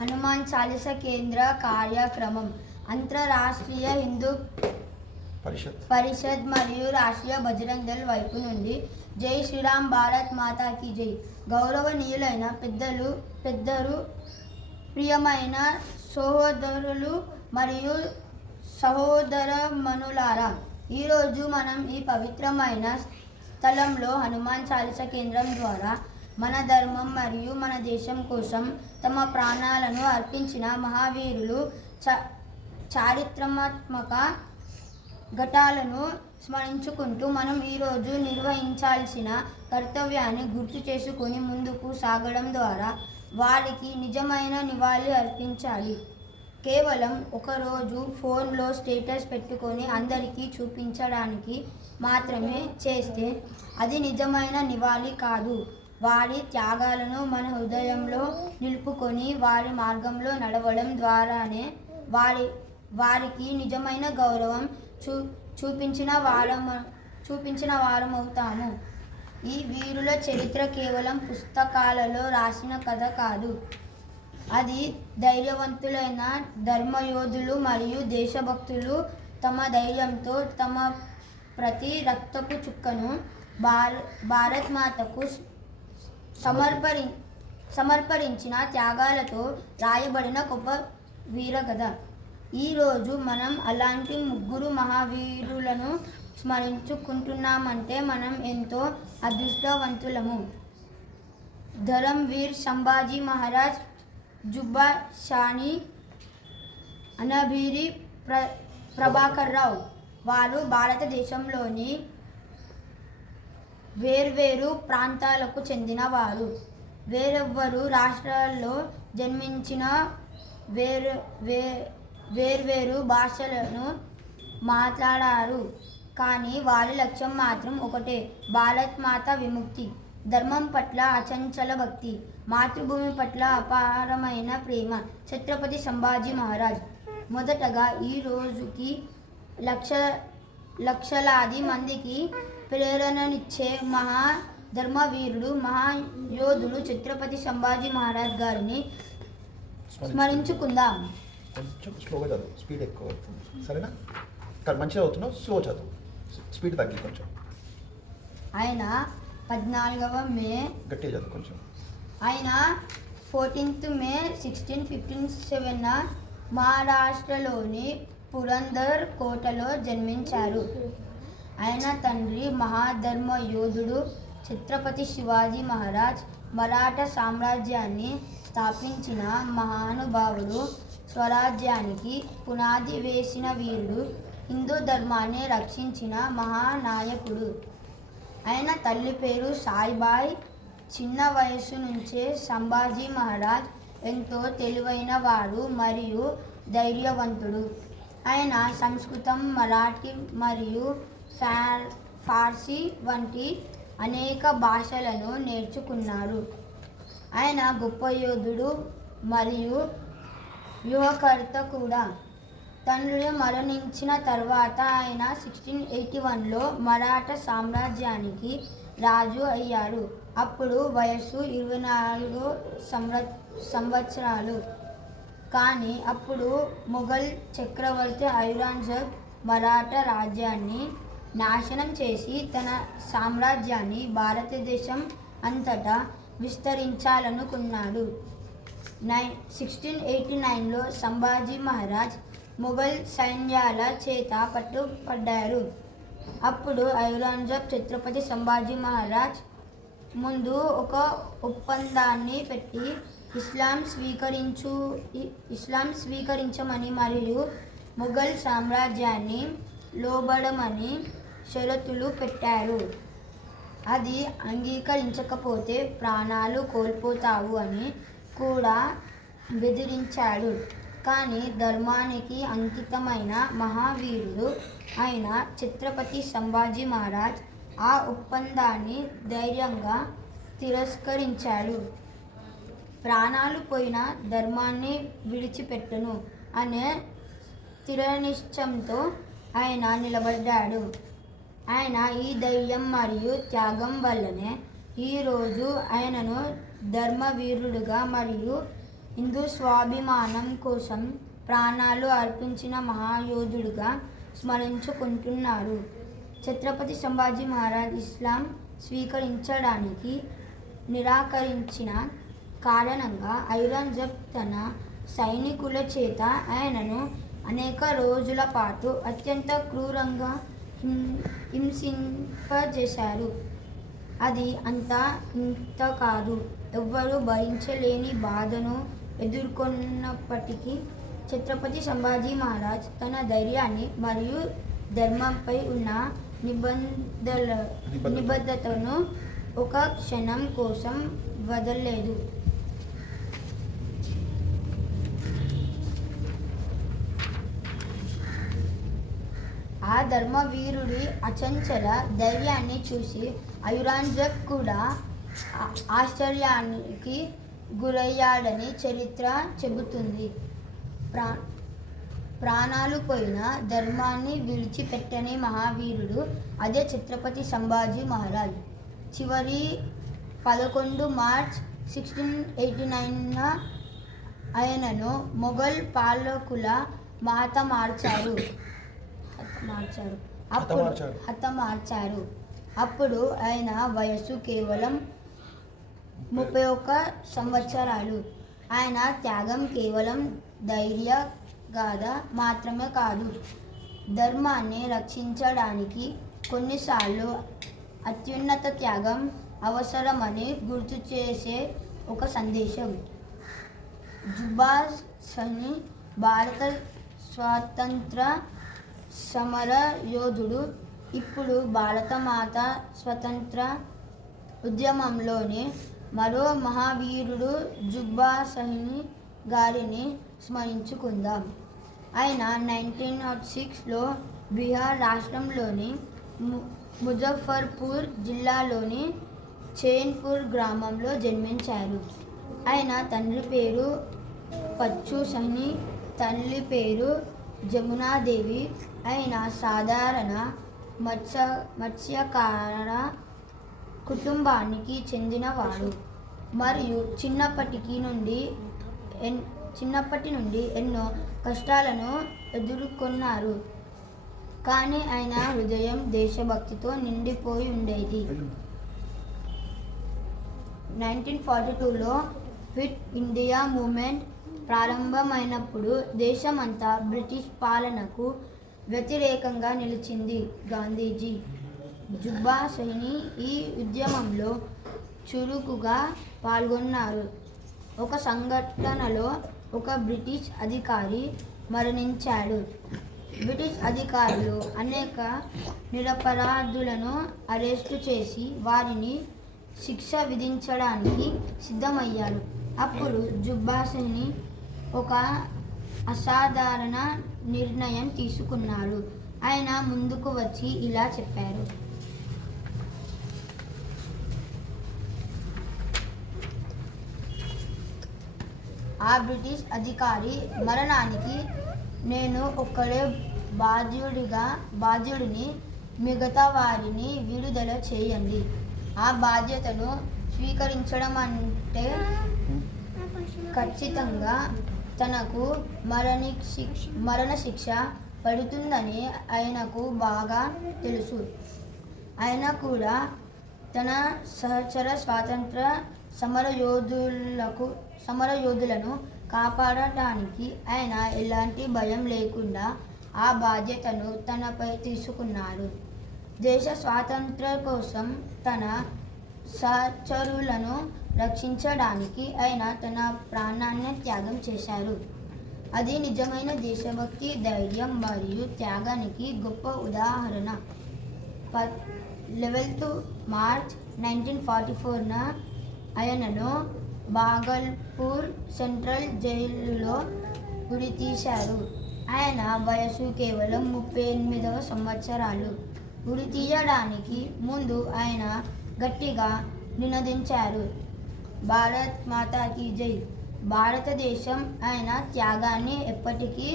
హనుమాన్ చాలీసా కేంద్ర కార్యక్రమం అంతర్రాష్ట్రీయ హిందూ పరిషత్ మరియు రాష్ట్రీయ బజరంగ్ దళ్ వైపు నుండి జై శ్రీరామ్ భారత్ మాతాకి జై. గౌరవనీయులైన పెద్దలు, ప్రియమైన సహోదరులు మరియు సహోదరమణులారా, ఈరోజు మనం ఈ పవిత్రమైన స్థలంలో హనుమాన్ చాలీసా కేంద్రం ద్వారా మన ధర్మం మరియు మన దేశం కోసం తమ ప్రాణాలను అర్పించిన మహావీరులు చారిత్రాత్మక ఘట్టాలను స్మరించుకుంటూ మనం ఈరోజు నిర్వహించాల్సిన కర్తవ్యాన్ని గుర్తు చేసుకొని ముందుకు సాగడం ద్వారా వారికి నిజమైన నివాళి అర్పించాలి. కేవలం ఒకరోజు ఫోన్లో స్టేటస్ పెట్టుకొని అందరికీ చూపించడానికి మాత్రమే చేస్తే అది నిజమైన నివాళి కాదు. వారి త్యాగాలను మన హృదయంలో నిలుపుకొని వారి మార్గంలో నడవడం ద్వారానే వారికి నిజమైన గౌరవం చూపించిన వారమవుతాము. ఈ వీరుల చరిత్ర కేవలం పుస్తకాలలో రాసిన కథ కాదు. అది ధైర్యవంతులైన ధర్మయోధులు మరియు దేశభక్తులు తమ ధైర్యంతో తమ ప్రతి రక్తపు చుక్కను భారత్ మాతకు సమర్పరించిన త్యాగాలతో రాయబడిన గొప్ప వీరగాథ. ఈరోజు మనం అలాంటి ముగ్గురు మహావీరులను స్మరించుకుంటున్నామంటే మనం ఎంతో అదృష్టవంతులము. ధరమ్వీర్ సంభాజీ మహారాజ్, జుబ్బా షాని, అనభిరి ప్రభాకర్ రావు. వారు భారతదేశంలోని వేర్వేరు ప్రాంతాలకు చెందిన వారు. వేర్వేరు రాష్ట్రాల్లో జన్మించిన వేర్వేరు భాషలను మాట్లాడారు. కానీ వారి లక్ష్యం మాత్రం ఒకటే, భారత్ మాత విముక్తి. ధర్మం పట్ల అచంచల భక్తి, మాతృభూమి పట్ల అపారమైన ప్రేమ. ఛత్రపతి సంభాజీ మహారాజ్ మొదటగా ఈ రోజుకి లక్షలాది మందికి ప్రేరణనిచ్చే మహా ధర్మవీరుడు, మహాయోధుడు ఛత్రపతి సంభాజీ మహారాజ్ గారిని స్మరించుకుందాం. కొంచెం స్లోగా చదువు, స్పీడ్ ఎక్కువ అవుతుంది, సరేనా? మంచిగా అవుతున్నావు, స్లో చదువు, స్పీడ్ తగ్గి కొంచెం. ఆయన 14వ మే, గట్టిగా చదువు కొంచెం. ఆయన 14th మే 1657 మహారాష్ట్రలోని పురందర్ కోటలో జన్మించారు. ఆయన తండ్రి మహాధర్మ యోధుడు ఛత్రపతి శివాజీ మహారాజ్, మరాఠా సామ్రాజ్యాన్ని స్థాపించిన మహానుభావుడు, స్వరాజ్యానికి పునాది వేసిన వీరుడు, హిందూ ధర్మాన్ని రక్షించిన మహానాయకుడు. ఆయన తల్లి పేరు సాయిబాయి. చిన్న వయసు నుంచే సంభాజీ మహారాజ్ ఎంతో తెలివైన వాడు మరియు ధైర్యవంతుడు. ఆయన సంస్కృతం, మరాఠీ మరియు ఫార్సీ వంటి అనేక భాషలను నేర్చుకున్నారు. ఆయన గొప్ప యోధుడు మరియు వ్యూహకర్త కూడా. తండ్రి మరణించిన తర్వాత ఆయన 1681లో మరాఠా సామ్రాజ్యానికి రాజు అయ్యాడు. అప్పుడు వయసు 24 సంవత్సరాలు. కానీ అప్పుడు మొఘల్ చక్రవర్తి ఔరంగజేబ్ మరాఠా రాజ్యాన్ని నాశనం చేసి తన సామ్రాజ్యాన్ని భారతదేశం అంతటా విస్తరించాలనుకున్నాడు. 1689లో సంభాజీ మహారాజ్ మొఘల్ సైన్యాల చేత పట్టుబడ్డారు. అప్పుడు ఔరంగజేబ్ ఛత్రపతి సంభాజీ మహారాజ్ ముందు ఒక ఒప్పందాన్ని పెట్టి ఇస్లాం స్వీకరించమని మరియు మొఘల్ సామ్రాజ్యాన్ని లోబడమని షరతులు పెట్టారు. అది అంగీకరించకపోతే ప్రాణాలు కోల్పోతావు అని కూడా బెదిరించాడు. కానీ ధర్మానికి అంకితమైన మహావీరుడు అయిన ఛత్రపతి సంభాజీ మహారాజ్ ఆ ఒప్పందాన్ని ధైర్యంగా తిరస్కరించాడు. ప్రాణాలు పోయినా ధర్మాన్ని విడిచిపెట్టను అనే స్థిరనిశ్చయంతో ఆయన నిలబడ్డాడు. ఆయన ఈ ధైర్యం మరియు త్యాగం వల్లనే ఈరోజు ఆయనను ధర్మవీరుడుగా మరియు హిందూ స్వాభిమానం కోసం ప్రాణాలు అర్పించిన మహాయోధుడుగా స్మరించుకుంటున్నారు. ఛత్రపతి సంభాజీ మహారాజ్ ఇస్లాం స్వీకరించడానికి నిరాకరించిన కారణంగా ఔరంగజేబ్ తన సైనికుల చేత ఆయనను అనేక రోజుల పాటు అత్యంత క్రూరంగా హింసింపజేశారు. అది అంతా ఇంత కాదు. ఎవ్వరూ భరించలేని బాధను ఎదుర్కొన్నప్పటికీ ఛత్రపతి సంభాజీ మహారాజ్ తన ధైర్యాన్ని మరియు ధర్మంపై ఉన్న నిబద్ధతను ఒక క్షణం కోసం వదలలేదు. ఆ ధర్మవీరుడి అచంచల ధైర్యాన్ని చూసి ఔరంగజేబ్ కూడా ఆశ్చర్యానికి గురయ్యాడని చరిత్ర చెబుతుంది. ప్రాణాలు పోయిన ధర్మాన్ని విడిచిపెట్టని మహావీరుడు అదే ఛత్రపతి సంభాజీ మహారాజ్. చివరి 11 మార్చ్ 1689న ఆయనను మొఘల్ పాలకుల హతమార్చారు. అప్పుడు ఆయన వయస్సు కేవలం 31 సంవత్సరాలు. ఆయన త్యాగం కేవలం ధైర్య గాథ మాత్రమే కాదు, ధర్మాన్ని రక్షించడానికి కొన్నిసార్లు అత్యున్నత త్యాగం అవసరమని గుర్తు చేసే ఒక సందేశం. జుబాస్ సని భారత స్వాతంత్ర సమర యోధుడు. ఇప్పుడు భారతమాత స్వతంత్ర ఉద్యమంలోని మరో మహావీరుడు జుబ్బా సహని గారిని స్మరించుకుందాం. ఆయన 1906లో బీహార్ రాష్ట్రంలోని ముజఫర్పూర్ జిల్లాలోని చైన్పూర్ గ్రామంలో జన్మించారు. ఆయన తండ్రి పేరు పచ్చు సహని, తల్లి పేరు జమునాదేవి. ఆయన సాధారణ మత్స్యకార కుటుంబానికి చెందినవాడు మరియు చిన్నప్పటి నుండి ఎన్నో కష్టాలను ఎదుర్కొన్నారు. కానీ ఆయన హృదయం దేశభక్తితో నిండిపోయి ఉండేది. 1942లో క్విట్ ఇండియా మూవ్మెంట్ ప్రారంభమైనప్పుడు దేశమంతా బ్రిటిష్ పాలనకు వ్యతిరేకంగా నిలిచింది. గాంధీజీ, జుబ్బా సహని ఈ ఉద్యమంలో చురుకుగా పాల్గొన్నారు. ఒక సంఘటనలో ఒక బ్రిటిష్ అధికారి మరణించాడు. బ్రిటిష్ అధికారులు అనేక నిరపరాధులను అరెస్టు చేసి వారిని శిక్ష విధించడానికి సిద్ధమయ్యారు. అప్పుడు జుబ్బా సహని ఒక అసాధారణ నిర్ణయం తీసుకున్నారు. ఆయన ముందుకు వచ్చి ఇలా చెప్పారు: ఆ బ్రిటిష్ అధికారి మరణానికి నేను ఒక్కడే బాధ్యుడిని, మిగతా వారిని విడుదల చేయండి. ఆ బాధ్యతను స్వీకరించడం అంటే ఖచ్చితంగా తనకు మరణశిక్ష పడుతుందని ఆయనకు బాగా తెలుసు. ఆయన కూడా తన సహచర స్వాతంత్ర సమరయోధులను కాపాడటానికి ఆయన ఎలాంటి భయం లేకుండా ఆ బాధ్యతను తనపై తీసుకున్నారు. దేశ స్వాతంత్ర్యం కోసం తన సహచరులను రక్షించడానికి ఆయన తన ప్రాణాన్ని త్యాగం చేశారు. అది నిజమైన దేశభక్తి, ధైర్యం మరియు త్యాగానికి గొప్ప ఉదాహరణ. 11 మార్చ్ 1944న ఆయనను భాగల్పూర్ సెంట్రల్ జైలులో ఉరితీశారు. ఆయన వయసు కేవలం 38వ సంవత్సరాలు. ఉరి తీయడానికి ముందు ఆయన గట్టిగా నినదించారు: భారత్ మాతాకి జై. భారతదేశం ఆయన త్యాగాన్ని ఎప్పటికీ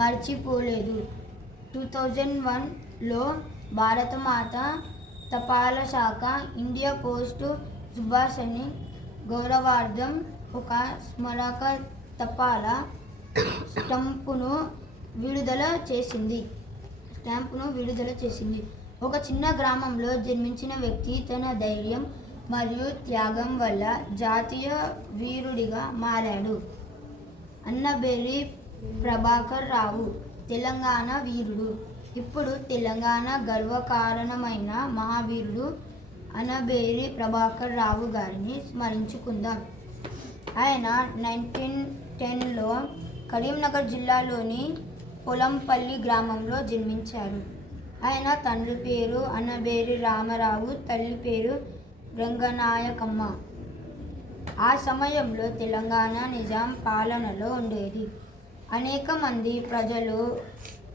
మర్చిపోలేదు. 2001లో భారతమాత తపాలా శాఖ, ఇండియా పోస్ట్ జుబ్బా సహని గౌరవార్థం ఒక తపాల స్టాంపును విడుదల చేసింది. ఒక చిన్న గ్రామంలో జన్మించిన వ్యక్తి తన ధైర్యం మరియు త్యాగం వల్ల జాతీయ వీరుడిగా మారాడు. అన్నబేరి ప్రభాకర్ రావు తెలంగాణ వీరుడు. ఇప్పుడు తెలంగాణ గర్వకారణమైన మహావీరుడు అన్నబేరి ప్రభాకర్ రావు గారిని స్మరించుకుందాం. ఆయన 1910లో కరీంనగర్ జిల్లాలోని పొలంపల్లి గ్రామంలో జన్మించారు. ఆయన తండ్రి పేరు అన్నబేరి రామారావు, తల్లి పేరు రంగనాయకమ్మ. ఆ సమయంలో తెలంగాణ నిజాం పాలనలో ఉండేది. అనేక మంది ప్రజలు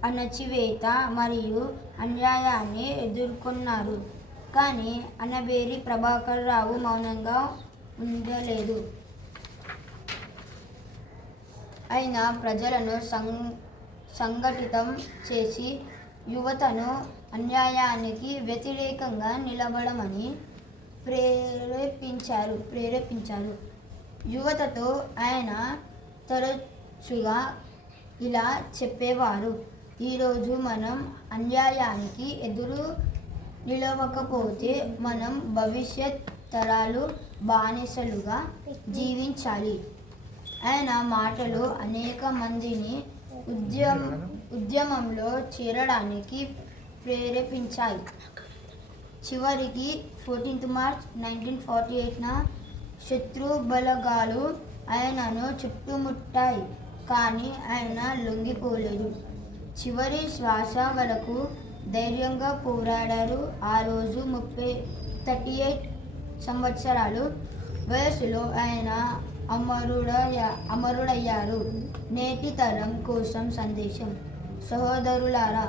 అణచివేత మరియు అన్యాయాన్ని ఎదుర్కొన్నారు. కానీ అన్నబేరి ప్రభాకర్ రావు మౌనంగా ఉండలేదు. ఆయన ప్రజలను సంఘటితం చేసి యువతను అన్యాయానికి వ్యతిరేకంగా నిలబడమని ప్రేరేపించారు. యువతతో ఆయన తరచుగా ఇలా చెప్పేవారు: ఈరోజు మనం అన్యాయానికి ఎదురు నిలవకపోతే మనం భవిష్యత్ తరాలు బానిసలుగా జీవించాలి. ఆయన మాటలు అనేక మందిని ఉద్యమంలో చేరడానికి ప్రేరేపించాయి. చివరికి 14 మార్చ్ 1948న శత్రు బలగాలు ఆయనను చుట్టుముట్టాయి. కానీ ఆయన లొంగిపోలేదు. చివరి శ్వాస వరకు ధైర్యంగా పోరాడారు. ఆ రోజు 38 సంవత్సరాలు వయసులో ఆయన అమరుడయ్యారు. నేటి తరం కోసం సందేశం. సహోదరులారా,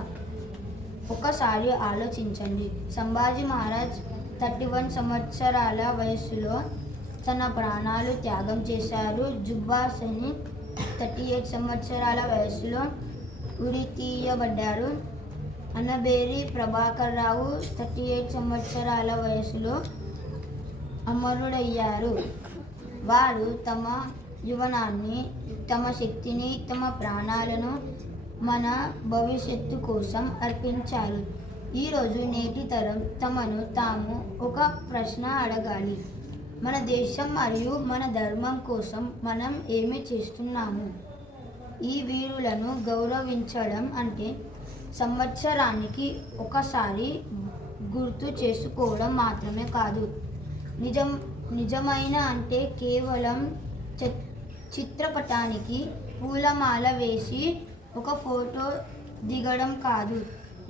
ఒకసారి ఆలోచించండి. సంభాజీ మహారాజ్ 31 సంవత్సరాల వయసులో తన ప్రాణాలు త్యాగం చేశారు. జుబ్బా సేని 38 సంవత్సరాల వయసులో ఉరితీయబడ్డారు. అన్నబేరి ప్రభాకర్ రావు 38 సంవత్సరాల వయసులో అమరుడయ్యారు. వారు తమ యువనాన్ని, తమ శక్తిని, తమ ప్రాణాలను మన భవిష్యత్తు కోసం అర్పించారు. ఈరోజు నేటి తరం తమను తాము ఒక ప్రశ్న అడగాలి: మన దేశం మరియు మన ధర్మం కోసం మనం ఏమి చేస్తున్నాము? ఈ వీరులను గౌరవించడం అంటే సంవత్సరానికి ఒకసారి గుర్తు చేసుకోవడం మాత్రమే కాదు. నిజమైన అంటే కేవలం చిత్రపటానికి పూలమాల వేసి ఒక ఫోటో దిగడం కాదు,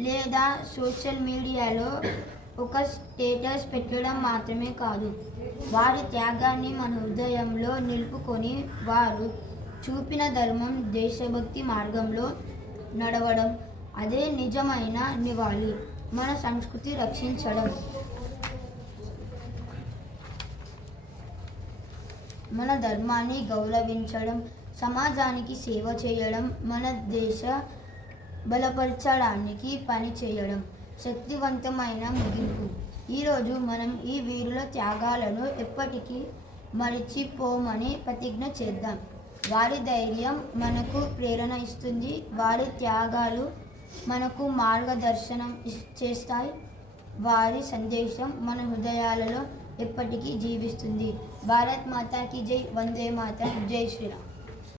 లేదా సోషల్ మీడియాలో ఒక స్టేటస్ పెట్టడం మాత్రమే కాదు. వారి త్యాగాన్ని మన హృదయంలో నిలుపుకొని వారు చూపిన ధర్మం, దేశభక్తి మార్గంలో నడవడం, అదే నిజమైన నివాళి. మన సంస్కృతి రక్షించడం, మన ధర్మాన్ని గౌరవించడం, సమాజానికి సేవ చేయడం, మన దేశ బలపరచడానికి పని చేయడం శక్తివంతమైన ముగింపు. ఈరోజు మనం ఈ వీరుల త్యాగాలను ఎప్పటికీ మరిచిపోమని ప్రతిజ్ఞ చేద్దాం. వారి ధైర్యం మనకు ప్రేరణ ఇస్తుంది. వారి త్యాగాలు మనకు మార్గదర్శనం చేస్తాయి. వారి సందేశం మన హృదయాలలో ఎప్పటికీ జీవిస్తుంది. భారత్ మాతాకి జై. వందే మాతరం. జై శ్రీరామ్.